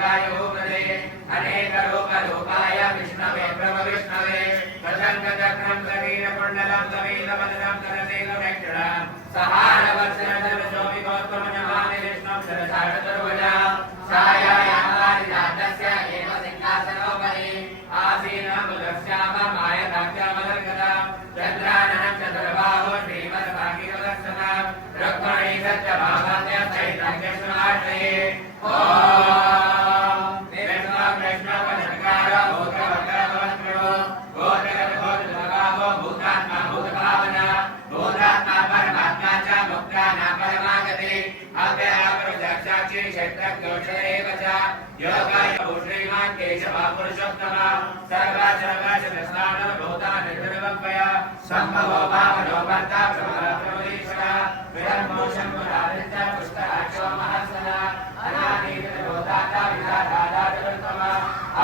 भूताय भूपते अनेक रूप रूपाय विष्णवे ब्रह्म विष्णवे प्रचंड चक्रम शरीर कुंडलम कवीलवदनम करतेलमेक्षणम सहार वत्सरधर शोभि गौतम जमाने विष्णु सरसारतर्वजा छायायामादिनाथस्य एव सिंहासनोपरि आसीनं बुधस्याममायदाख्यामलर्गदा चन्द्राननं चतुर्बाहो श्रीमद्भागीरथस्तथा रुक्मणी सत्यभामात्य चैतन्यस्माश्रये ॐ कृष्ण कृष्ण वशकार भूतवक्रवक्रो भूतगर्भोद्भवावो भूतात्मा भूतभावना भूतात्मा परमात्मा च मुक्तानां परमागति अव्ययाप्रत्यक्षाक्षी क्षेत्रज्ञोषदेव च योगाय भूश्रीमान् केशवः पुरुषोत्तमः सर्वाचरवाचरस्थानो भूतानिर्विभक्तया सम्भवो भावनो भर्ता प्रबलप्रमुदीश्वरः विरम्भो शम्भुरादित्य पुष्कराक्षो महर्षणः अनादितरोदाता विधातादातरुत्तमः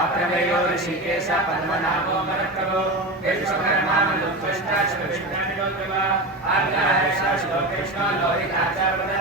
अप्रमेयो ऋषिकेश पद्मनाभो मरप्रभो विश्वकर्मा मनुत्कृष्ट श्रीकृष्णनिरोत्तमः अर्घः कृष्णो लोहिताचार्य